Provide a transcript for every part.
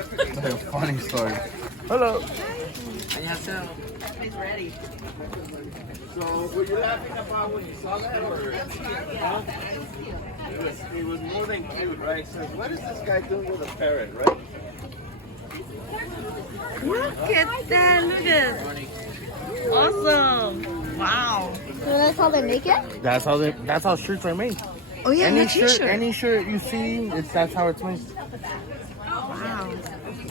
It's like a funny story. Hello. 안녕하세요. He's ready. So, were you laughing about when you saw that, or? Huh? It was more than cute, right? So, what is this guy doing with a parrot, right? Look at that. Look at awesome. Wow. So that's how they make it? That's how shirts are made. Oh yeah, Any the t-shirt. any shirt you see, that's how it's made. Wow.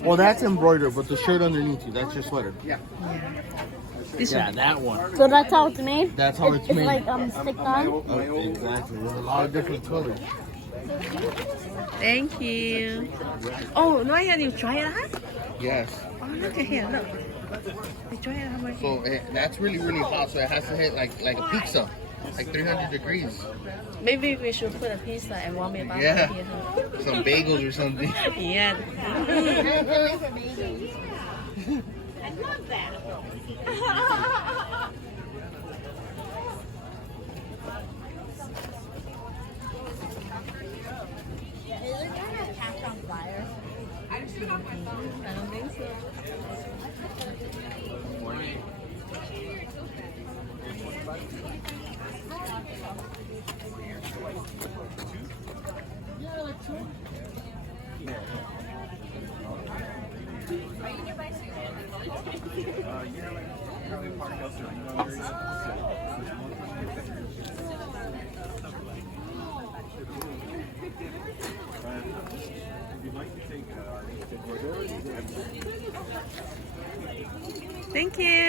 Well, that's embroidered, but the shirt underneath you, that's your sweater. Yeah. This Yeah, one. that one. So that's how it's made? That's how it's made. like stick on? Exactly. There's a lot of different colors. Thank you. Oh, no, I had you try it out? Yes. Oh, look at here. Look. You try it out. So that's really, really hot. So it has to hit like a pizza, like 300 degrees. Maybe we should put a pizza and warm it up Yeah. here. Some bagels or something. Yeah. I love that. Is it gonna catch on fire? I don't think so. Thank you.